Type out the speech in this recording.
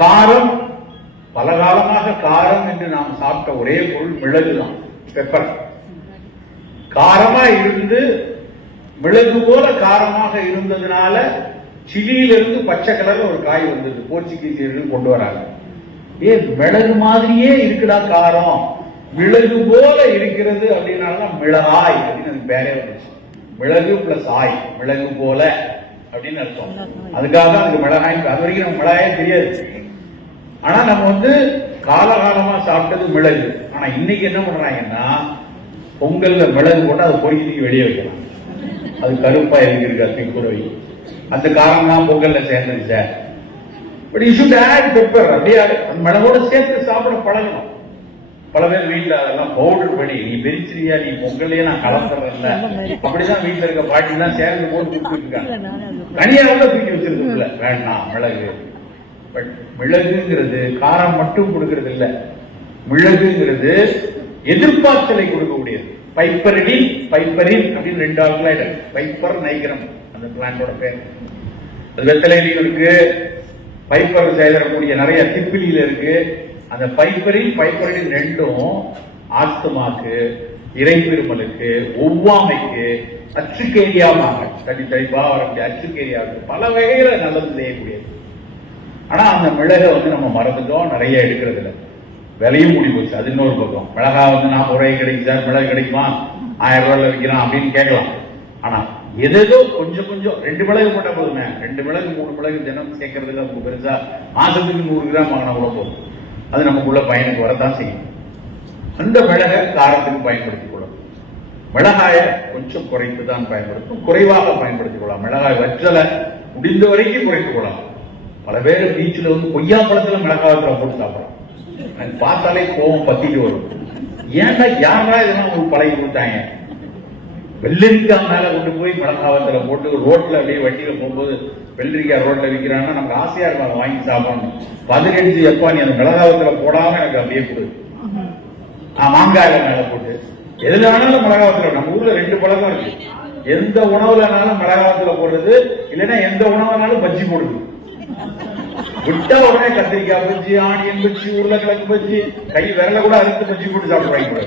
காரம், பல காலமாக காரம் என்று நாம் சாப்பிட்ட ஒரே பொருள் மிளகுதான், பெப்பர். காரமா இருந்து மிளகு போல காரமாக இருந்ததுனால சிலியிலிருந்து பச்சை கலர்ல ஒரு காய் வந்தது, போர்ச்சுகீசியர்கள் கொண்டு வராங்க. மிளகு மாதிரியே இருக்குடா காரம், மிளகு போல இருக்கிறது அப்படின்னால மிளகாய் அப்படின்னு பேரே வந்துச்சு. மிளகு பிளஸ் ஆய், மிளகு போல அப்படின்னு அர்த்தம். அதுக்காக தான் அதுக்கு மிளகாய். அது வரைக்கும் நம்ம மிளகாயே தெரியாது. ஆனா நம்ம காலகாலமா சாப்பிட்டது மிளகு. ஆனா இன்னைக்கு என்ன பண்றாங்கன்னா, பொங்கல்ல மிளகு போட்டு அதை பொறுக்கி வெளியே வைக்கலாம். அது கருப்பா இருக்கு கூடவை. அந்த காரம் தான் பொங்கல்ல சேர்ந்தது sir. But you should add pepper. அப்படியே அந்த மிளகோட சேர்த்து சாப்பிட பழகணும். பல பேர் வீட்டுல அதெல்லாம் பவுடர் பண்ணி, நீ பிரிச்சிரியா, நீ பொங்கல்லையே நான் கலந்துறேன்ல, அப்படிதான் வீட்டுல இருக்க பாட்டி தான் சேர்ந்து போட்டு கொடுத்துட்டு இருக்காங்க. தனியாக தூக்கி வச்சிருக்கல, வேண்டாம் மிளகு. பட் மிளகுங்கிறது காரம் மட்டும் கொடுக்கறது இல்ல, மிளகுங்கிறது எதிர்பார்த்தலை கொடுக்கக்கூடியது. பைப்பரிடின், பைப்பரின் அப்படின்னு 2 ஆட்கள். பைப்பர் நைகிரம் அந்த பிளான்டோட பேர். அது வெத்தலையிலையும் இருக்கு, பைப்பர் சேதரக்கூடிய நிறைய திப்பிலியில இருக்கு. அந்த பைப்பரின் பைப்பரின் ரெண்டும் ஆஸ்துமாக்கு, இறைப்பெருமலுக்கு, ஒவ்வாமைக்கு, அச்சுக்கேரியாவாக தனித்தனிப்பா வரக்கூடிய அச்சுக்கேரியாவுக்கு பல வகையில நல்லது செய்யக்கூடியது. ஆனா அந்த மிளகை நம்ம மறந்துட்டோம், நிறைய எடுக்கிறது இல்லை. விலையும் கூடி போச்சு, அது இன்னொரு பக்கம். மிளகா 40 ரூபாய்க்கு கிடைக்கும் சார், மிளகு கிடைக்குமா, 1000 ரூபாய்ல விற்கிறான் அப்படின்னு கேட்கலாம். ஆனா எதோ கொஞ்சம் கொஞ்சம் 2 மிளகு போட்டா போதுமே, 2 மிளகு 3 மிளகு தினம் சேர்க்கறதுக்கு நமக்கு பெருசா மாசத்துக்கு 100 கிராம் வாங்கினா கூட போதும். அது நமக்குள்ள பயனுக்கு வரதான் செய்யும். அந்த மிளகை காரத்துக்கு பயன்படுத்திக் கொள்ளும். மிளகாய கொஞ்சம் குறைத்து தான் பயன்படுத்தும், குறைவாக பயன்படுத்திக் கொள்ளலாம். மிளகாய் வற்றலை முடிந்த வரைக்கும் குறைத்துக் கொள்ளலாம். பல பேர் பீச்சில் கொய்யா பழத்துல மிளகாயத்துல போட்டு சாப்பிடலாம். எனக்கு பார்த்தாலே கோவம் பத்திட்டு வரும். ஏன்னா யாரா இதெல்லாம் உங்களுக்கு பழகி கொடுத்தாங்க? வெள்ளரிக்காய் மேல கொண்டு போய் மிளகாவத்துல போட்டு ரோட்ல அப்படியே வண்டியில போகும்போது வெள்ளரிக்காய் ரோட்ல விற்கிறாங்கன்னா நமக்கு ஆசையா இருக்கும், அதை வாங்கி சாப்பிடணும். 15 எப்பா நீ அந்த மிளகாவத்துல போடாம எனக்கு அப்படியே கொடு. மாங்காயில மேல போட்டு எதுல வேணாலும் மிளகாவத்துல. நம்ம ஊர்ல 2 பழக்கம் இருக்கு. எந்த உணவுலனாலும் மிளகாவத்துல போடுறது, இல்லைன்னா எந்த உணவுனாலும் பஜ்ஜி போடுது. விட்டா உடனே கத்திரிக்காய் பஜ்ஜி, ஆனியன் பஜ்ஜி, உருளைக்கிழங்கு பஜ்ஜி, கை விரல கூட அறுத்து பஜ்ஜி போட்டு சாப்பிடுவாங்க.